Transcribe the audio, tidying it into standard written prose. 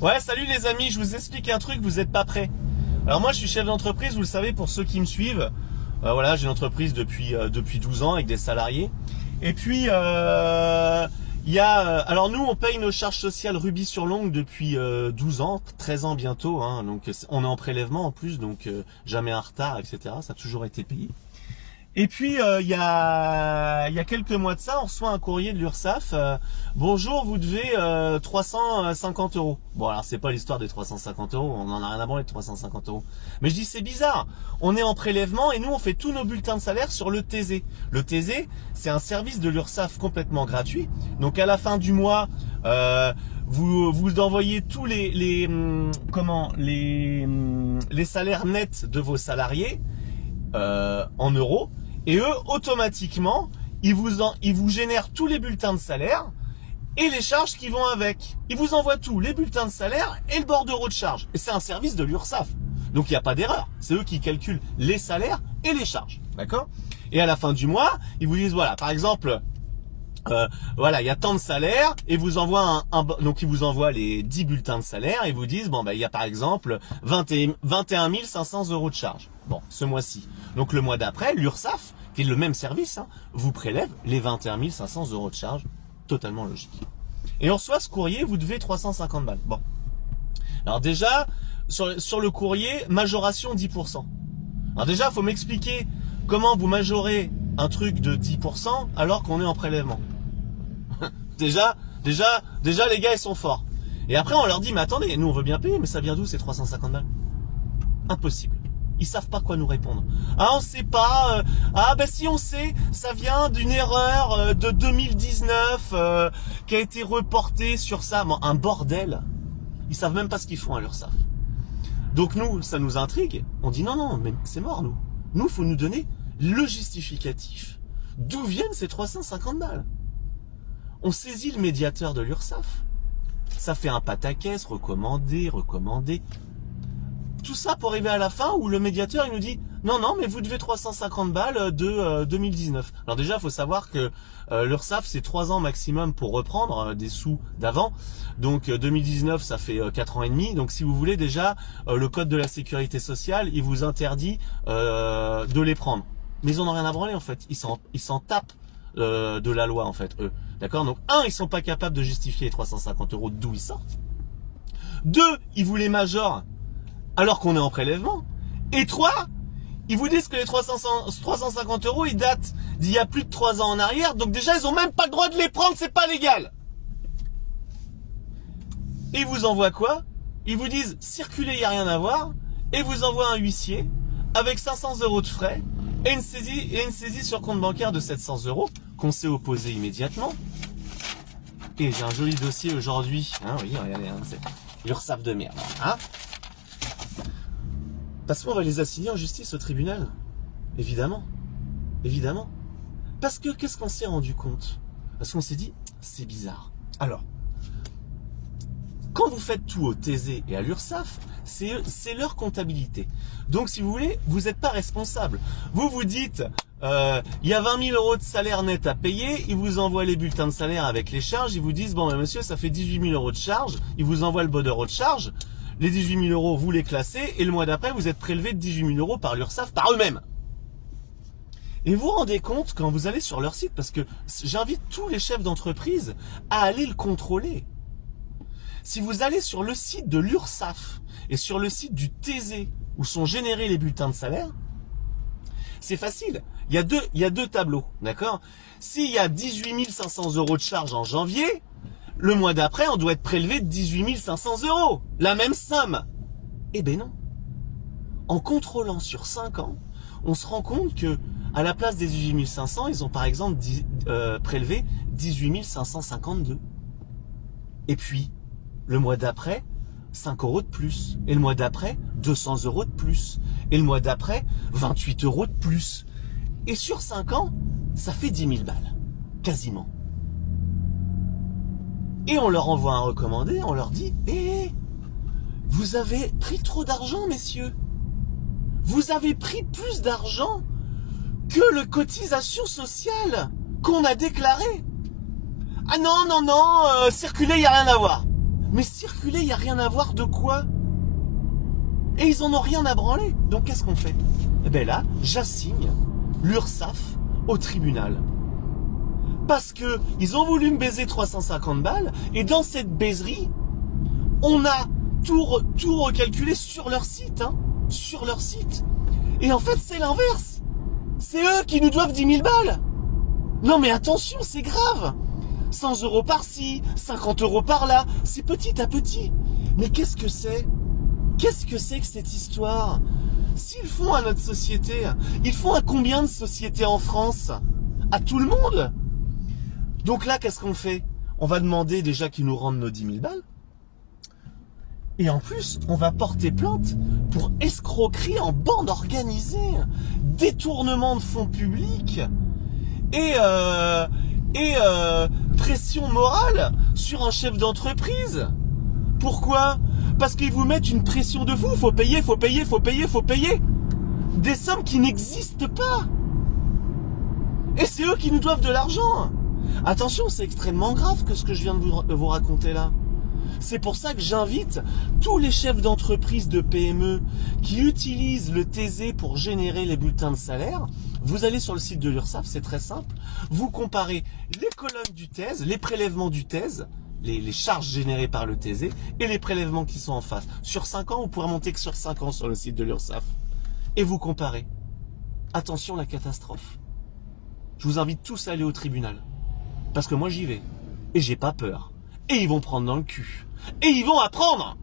Ouais, salut les amis, je vous explique un truc, vous n'êtes pas prêts. Alors moi je suis chef d'entreprise, vous le savez pour ceux qui me suivent. Voilà, j'ai une entreprise depuis 12 ans avec des salariés. Et puis alors nous on paye nos charges sociales Rubis sur Longue depuis 12 ans, 13 ans bientôt, hein, donc on est en prélèvement en plus, donc jamais un retard, etc. Ça a toujours été payé. Et puis il y a quelques mois de ça, on reçoit un courrier de l'URSSAF. Bonjour, vous devez 350 euros. Bon, alors c'est pas l'histoire des 350 euros, on en a rien à branler de 350 euros. Mais je dis c'est bizarre. On est en prélèvement et nous on fait tous nos bulletins de salaire sur le TZ. Le TZ, c'est un service de l'URSSAF complètement gratuit. Donc à la fin du mois, vous envoyez tous les salaires nets de vos salariés en euros. Et eux, automatiquement, ils vous génèrent tous les bulletins de salaire et les charges qui vont avec. Ils vous envoient tout, les bulletins de salaire et le bordereau de charge. Et c'est un service de l'URSSAF. Donc il n'y a pas d'erreur. C'est eux qui calculent les salaires et les charges. D'accord? Et à la fin du mois, ils vous disent, voilà, par exemple, voilà, il y a tant de salaires et vous envoient donc ils vous envoient les 10 bulletins de salaire et vous disent, bon, il y a par exemple 21 500 euros de charges. Bon, ce mois-ci. Donc le mois d'après, l'URSSAF, qui est le même service, hein, vous prélève les 21 500 euros de charges. Totalement logique. Et on reçoit ce courrier, vous devez 350 balles. Bon. Alors déjà, sur le courrier, majoration 10%. Alors déjà, il faut m'expliquer comment vous majorez un truc de 10% alors qu'on est en prélèvement. déjà, les gars, ils sont forts. Et après, on leur dit, mais attendez, nous, on veut bien payer, mais ça vient d'où ces 350 balles? Impossible. Ils savent pas quoi nous répondre. Ah, on sait pas. Si on sait, ça vient d'une erreur de 2019 qui a été reportée sur ça. Bon, un bordel. Ils savent même pas ce qu'ils font à l'URSSAF. Donc nous, ça nous intrigue. On dit non, mais c'est mort, nous. Nous, faut nous donner le justificatif. D'où viennent ces 350 balles? On saisit le médiateur de l'URSSAF. Ça fait un pataquès, recommandé. Tout ça pour arriver à la fin où le médiateur il nous dit non, mais vous devez 350 balles de 2019. Alors déjà, il faut savoir que l'URSSAF, c'est 3 ans maximum pour reprendre des sous d'avant. Donc 2019, ça fait 4 ans et demi. Donc si vous voulez déjà, le code de la sécurité sociale, il vous interdit de les prendre. Mais ils en ont rien à branler en fait. Ils s'en tapent de la loi en fait, eux. D'accord? Donc ils sont pas capables de justifier les 350 euros d'où ils sortent. 2, ils vous les majorent alors qu'on est en prélèvement. Et 3, ils vous disent que les 350 euros, ils datent d'il y a plus de 3 ans en arrière. Donc déjà, ils n'ont même pas le droit de les prendre, c'est pas légal. Et ils vous envoient quoi? Ils vous disent, circulez, il n'y a rien à voir. Et vous envoient un huissier avec 500 euros de frais et une saisie sur compte bancaire de 700 euros qu'on s'est opposé immédiatement. Et j'ai un joli dossier aujourd'hui. Hein, oui, regardez, hein, c'est l'URSSAF de merde. Hein? Parce qu'on va les assigner en justice au tribunal. Évidemment. Parce que qu'est-ce qu'on s'est rendu compte? Parce qu'on s'est dit, c'est bizarre. Alors, quand vous faites tout au TZ et à l'URSSAF, c'est leur comptabilité. Donc si vous voulez, vous n'êtes pas responsable. Vous dites, il y a 20 000 euros de salaire net à payer, ils vous envoient les bulletins de salaire avec les charges, ils vous disent, bon monsieur, ça fait 18 000 euros de charges, ils vous envoient le bordereau de charge. Les 18 000 euros, vous les classez et le mois d'après, vous êtes prélevé de 18 000 euros par l'URSSAF, par eux-mêmes. Et vous vous rendez compte quand vous allez sur leur site, parce que j'invite tous les chefs d'entreprise à aller le contrôler. Si vous allez sur le site de l'URSSAF et sur le site du TZ où sont générés les bulletins de salaire, c'est facile. Il y a deux tableaux, d'accord? S'il y a 18 500 euros de charges en janvier, le mois d'après, on doit être prélevé de 18 500 euros. La même somme. Eh ben non. En contrôlant sur 5 ans, on se rend compte que à la place des 18 500, ils ont par exemple prélevé 18 552. Et puis, le mois d'après, 5 euros de plus. Et le mois d'après, 200 euros de plus. Et le mois d'après, 28 euros de plus. Et sur 5 ans, ça fait 10 000 balles. Quasiment. Et on leur envoie un recommandé, on leur dit, vous avez pris trop d'argent, messieurs. Vous avez pris plus d'argent que le cotisation sociale qu'on a déclaré. Ah non, circuler, il n'y a rien à voir. Mais circuler, il n'y a rien à voir de quoi? Et ils en ont rien à branler. Donc qu'est-ce qu'on fait? Eh bien là, j'assigne l'URSSAF au tribunal. Parce que ils ont voulu me baiser 350 balles, et dans cette baiserie, on a tout recalculé sur leur site, hein, sur leur site. Et en fait, c'est l'inverse. C'est eux qui nous doivent 10 000 balles. Non mais attention, c'est grave. 100 € par-ci, 50 € par-là, c'est petit à petit. Mais qu'est-ce que c'est? Qu'est-ce que c'est que cette histoire? S'ils font à notre société, ils font à combien de sociétés en France? À tout le monde. Donc là, qu'est-ce qu'on fait? On va demander déjà qu'ils nous rendent nos 10 000 balles. Et en plus, on va porter plainte pour escroquerie en bande organisée, détournement de fonds publics et pression morale sur un chef d'entreprise. Pourquoi? Parce qu'ils vous mettent une pression de fou. Faut payer, faut payer, faut payer, faut payer. Des sommes qui n'existent pas. Et c'est eux qui nous doivent de l'argent. Attention, c'est extrêmement grave que ce que je viens de vous raconter là. C'est pour ça que j'invite tous les chefs d'entreprise de PME qui utilisent le TASE pour générer les bulletins de salaire. Vous allez sur le site de l'URSSAF, c'est très simple. Vous comparez les colonnes du TASE, les prélèvements du TASE, les charges générées par le TASE et les prélèvements qui sont en face. Sur 5 ans, vous pourrez monter que sur 5 ans sur le site de l'URSSAF. Et vous comparez. Attention, la catastrophe. Je vous invite tous à aller au tribunal. Parce que moi, j'y vais. Et j'ai pas peur. Et ils vont prendre dans le cul. Et ils vont apprendre.